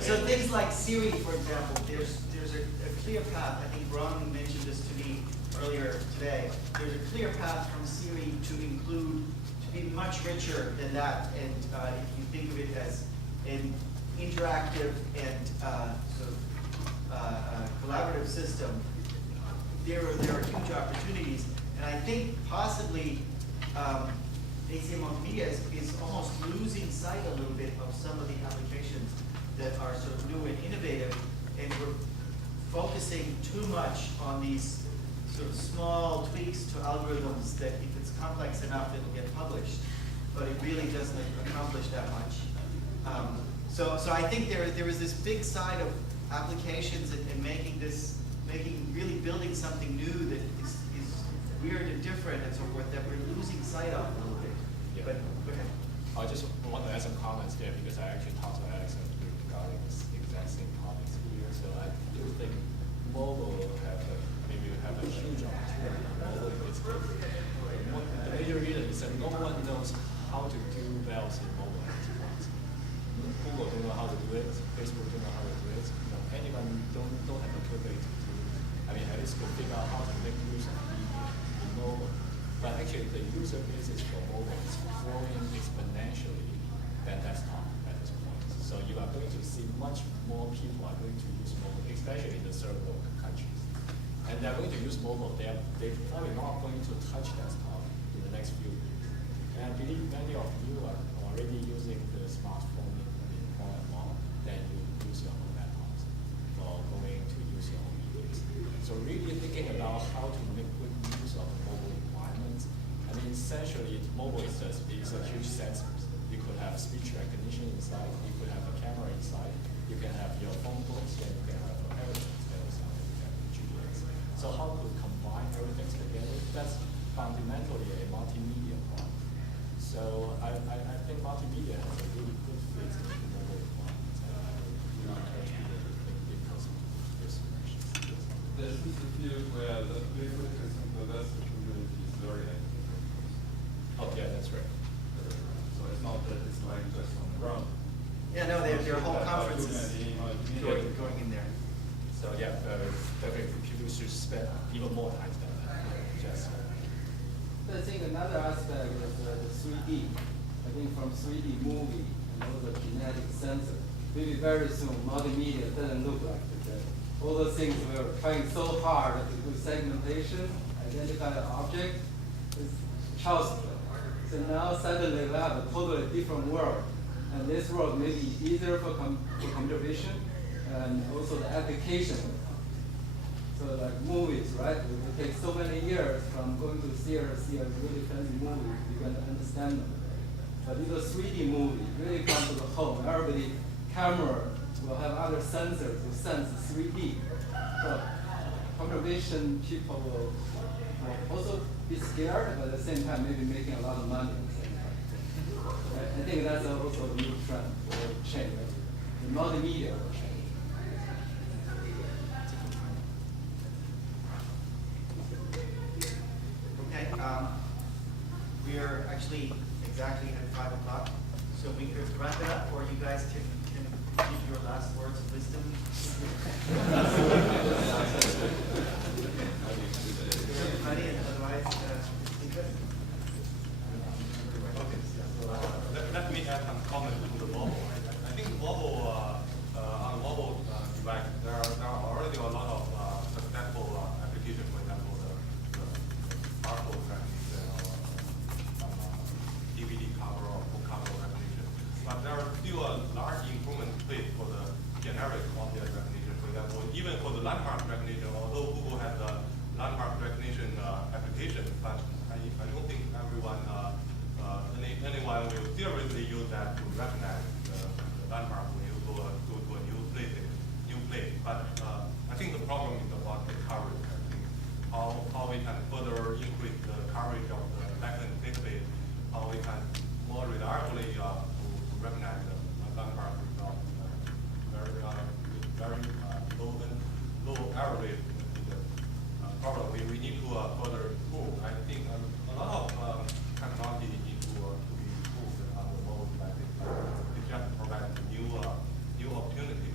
So things like Siri, for example, there's a clear path. I think Ron mentioned this to me earlier today. There's a clear path from Siri to be much richer than that. And if you think of it as an interactive and sort of collaborative system, there are huge opportunities. And I think possibly ACM Multimedia is almost losing sight a little bit of some of the applications that are sort of new and innovative, and we're focusing too much on these sort of small tweaks to algorithms that if it's complex enough, it'll get published, but it really doesn't accomplish that much. So I think there is this big side of applications and really building something new that is weird and different and so forth that we're losing sight of a little bit. Yeah. But go ahead. I just want to add some comments there because I actually talked to Alex regarding this exact same topics here. So I do think mobile maybe have a huge opportunity. Mobile is the major reason is that no one knows how to do bells in mobile enterprise. Google don't know how to do it. Facebook don't know how to do it. Anyone don't have a capability to do. I mean, at least go figure out how to make use of media in mobile. But actually, the user basis for mobile is growing exponentially than desktop at this point. So you are going to see much more people are going to use mobile, especially in the third world countries. And they're going to use mobile. They're probably not going to touch desktop in the next few years. And I believe many of you are already using the smartphone more and more than you use your own laptops or going to use your own medias. So really thinking about how to make good use of mobile environments. I mean, essentially, mobile is a huge sensor. You could have speech recognition inside. You could have a camera inside. You can have your phone books, and you can have everything inside. You can have GPS. So how to combine everything together? That's fundamentally a multimedia problem. So I think multimedia has a really good fit in the mobile environment. And I really encourage people to think because of this direction. There's this field where the that's the community is very active. Oh yeah, that's right. So it's not that it's like just on the ground. Yeah, no, there are whole conferences going in there. So yeah, definitely people should spend even more time than that. Just. I think another aspect is the 3D. I think from 3D movie and all the genetic sensor, maybe very soon multimedia doesn't look like today. All the things we were trying so hard to do segmentation, identify an object, is child's play. So now suddenly we have a totally different world. And this world may be easier for computer vision and also the application. So like movies, right? It will take so many years from going to theater, see a really fancy movie, you can understand them. But in the 3D movie, really come to the home. Everybody, camera will have other sensors to sense 3D. So computer vision people will also be scared, but at the same time maybe making a lot of money at the same time. I think that's also a new trend will change. The multimedia will change. We are actually exactly at 5 o'clock, so we could wrap it up, or you guys can give your last words of wisdom. Everybody, and otherwise, be good. Let me add some comment to the mobile. I think mobile on mobile device there are already a lot of successful applications. For example, the barcode recognition or DVD cover or full cover recognition. But there are still a large improvement space for the generic object recognition. For example, even for the landmark recognition, although Google has a landmark recognition application, but I don't think anyone will seriously use that to recognize the landmark when you go to a new place. But I think the problem is about the coverage. I think how we can further increase the coverage of the backend database, how we can more reliably to recognize the landmark results. Very low error rate. Problem we need to further improve. I think a lot of technology needs to be improved on the mobile devices. It just provides new opportunities.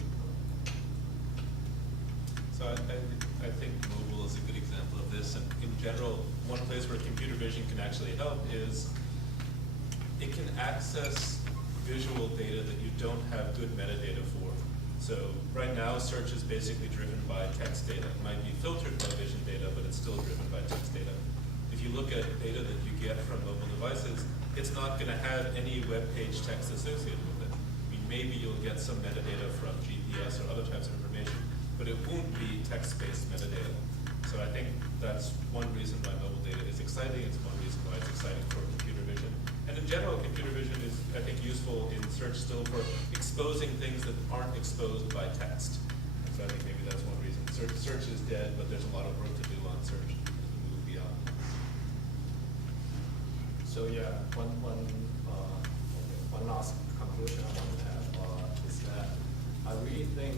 think mobile is a good example of this. And in general, one place where computer vision can actually help is it can access visual data that you don't have good metadata for. So right now, search is basically driven by text data. It might be filtered by vision data, but it's still driven by text data. If you look at data that you get from mobile devices, it's not going to have any web page text associated with it. I mean, maybe you'll get some metadata from GPS or other types of information, but it won't be text-based metadata. So I think that's one reason why mobile data is exciting. It's one reason why it's exciting for computer vision. And in general, computer vision is, I think, useful in search still for exposing things that aren't exposed by text. So I think maybe that's one reason. Search is dead, but there's a lot of work to do on search as we move beyond. So yeah, one last conclusion I want to have is that I really think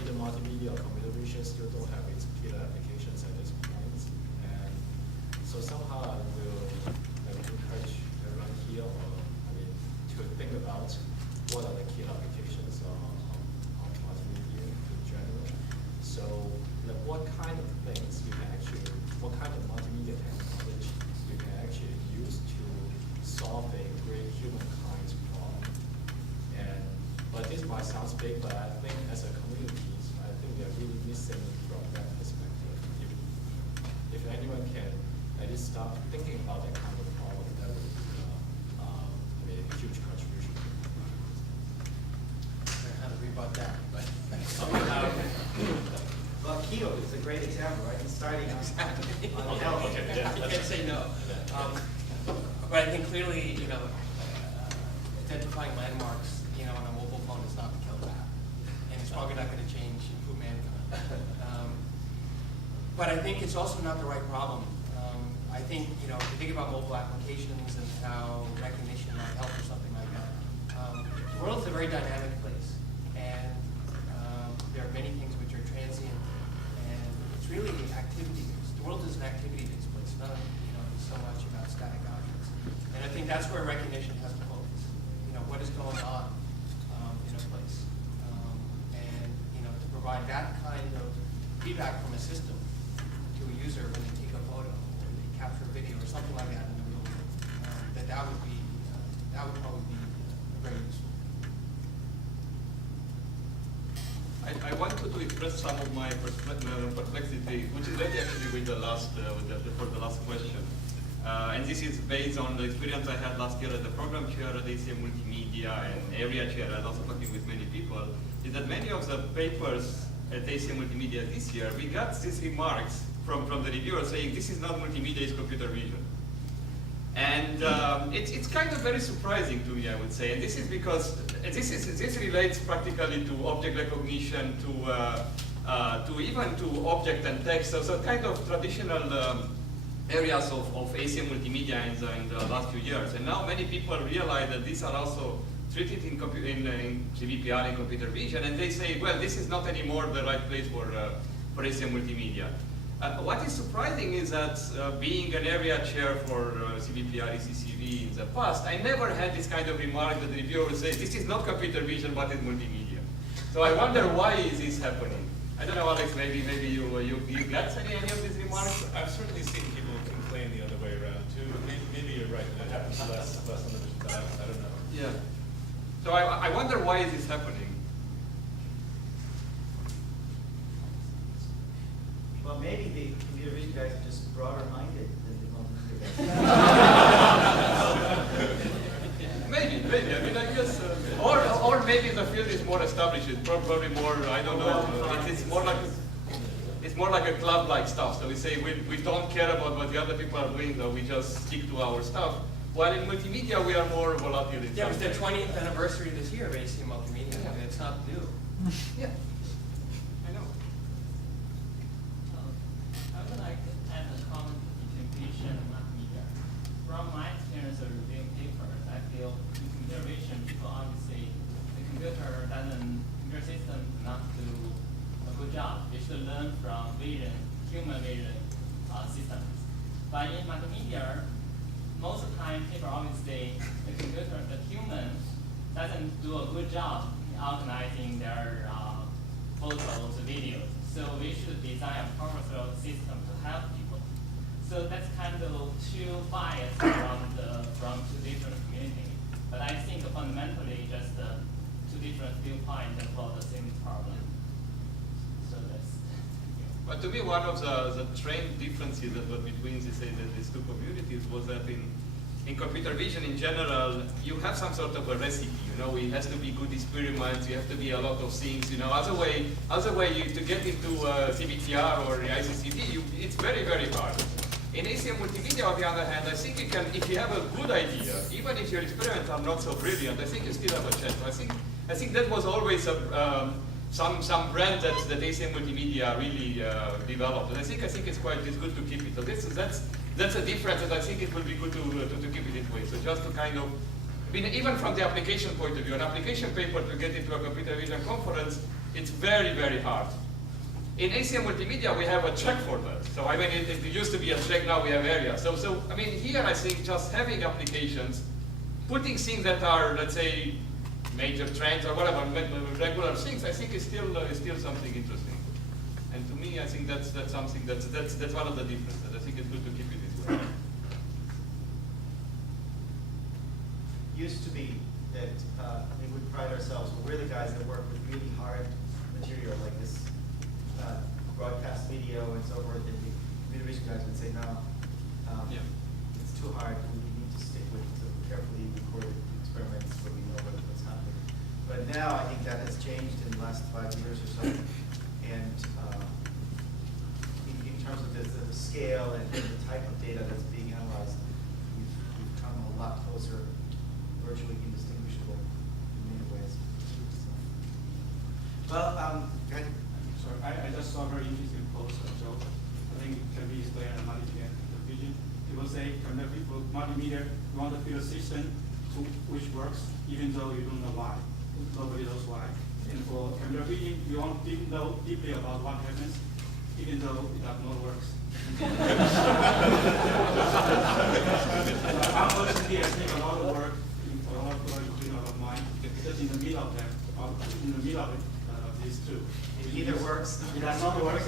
either multimedia or computer vision still don't have its killer applications at this point. And so somehow I will encourage everyone here, to think about what are the key applications of multimedia in general. So, like, what kind of things you can actually, what kind of multimedia technology you can actually use to solve a great humankind problem. And but this might sound big, but I think as a community, I think we are really missing from that perspective. If anyone can at least start thinking about that kind of problem, that would be a huge contribution. I don't know how to rebut that, but Well, Keo is a great example, right? He's starting exactly. on health. Okay, yeah. You can't say no. But I think clearly, identifying landmarks, on a mobile phone is not the killer app, and it's probably not going to change improve mankind. But I think it's also not the right problem. I think, if you think about mobile applications and how recognition might help or something like that, the world is a very dynamic place, and there are many things which are transient, and it's really activity-based. The world is an activity-based place, not so much about static objects. And I think that's where recognition has to focus. What is going on in a place, and to provide that kind of feedback from a system to a user when they take a photo or they capture a video or something like that in the real world. That would probably be very useful. I wanted to express some of my perplexity, which is related actually with the last question. And this is based on the experience I had last year as the program chair at ACM Multimedia and area chair, and also talking with many people, is that many of the papers at ACM Multimedia this year, we got these remarks from the reviewer saying this is not multimedia, it's computer vision. And it's kind of very surprising to me, I would say. And this is because this relates practically to object recognition, to even to object and text, so kind of traditional areas of ACM Multimedia in the last few years. And now many people realize that these are also treated in CVPR in computer vision, and they say, well, this is not anymore the right place for ACM Multimedia. What is surprising is that being an area chair for CVPR ECCV in the past, I never had this kind of remark that the reviewer would say, this is not computer vision, but it's multimedia. So I wonder why is this happening? I don't know, Alex, maybe you got any of these remarks? I've certainly seen people complain the other way around too. Maybe you're right, that it happens less on the vision, but I don't know. Yeah. So I wonder why is this happening? Well, maybe the computer vision guys are just broader-minded than the multimedia guys. Maybe. I mean, I guess, or maybe the field is more established. It's probably more. I don't know. It's more like a club-like stuff. So we say we don't care about what the other people are doing, though we just stick to our stuff. While in multimedia, we are more volatile. Yeah, it was the 20th anniversary this year of ACM Multimedia, and it's not new. Yeah. I know. I would like to add a comment between vision and multimedia. From my experience of reviewing papers, I feel in computer vision, people obviously, the computer system does not do a good job. They should learn from human vision systems. But in multimedia, most of the time, people obviously, the human doesn't do a good job in organizing their photos, videos. So we should design a powerful system to help people. So that's kind of two bias from two different communities. But I think fundamentally just two different viewpoints about the same problem. So that's. But to me, one of the trend differences that were between these two communities was that in computer vision in general, you have some sort of a recipe. You know, it has to be good experiments. You have to be a lot of things. You know, other way to get into CBTR or ICCD, it's very, very hard. In ACM multimedia, on the other hand, I think you can, if you have a good idea, even if your experiments are not so brilliant, I think you still have a chance. I think that was always some brand that ACM multimedia really developed, and I think it's good to keep it. So that's a difference, and I think it will be good to keep it this way. So just to kind of, I mean, even from the application point of view, an application paper to get into a computer vision conference, it's very, very hard. In ACM multimedia, we have a check for that. So I mean, it used to be a check, now we have areas. So I mean, here I think just having applications, putting things that are, let's say, major trends or whatever, regular things, I think is still something interesting. And to me, I think that's something that's one of the differences. I think it's good to keep it this way. Used to be that we would pride ourselves, well, we're the guys that work with really hard material like this broadcast video and so forth, and the computer vision guys would say, no, it's too hard, we need to stick with carefully recorded experiments where we know what's happening. But now I think that has changed in the last 5 years or so, and in terms of the scale and the type of data that's being analyzed, we've come a lot closer, virtually indistinguishable in many ways. So. Well, go ahead. Sorry, I just saw a very interesting post of Joe. I think it can be explained in multimedia vision. It will say, for multimedia, you want to build a system which works, even though you don't know why. Nobody knows why. And for computer vision, you want to know deeply about what happens, even though it does not work. Unfortunately, I think a lot of work, a lot of people including a lot of mine, just in the middle of them, in the middle of these two. It either works. It does not work.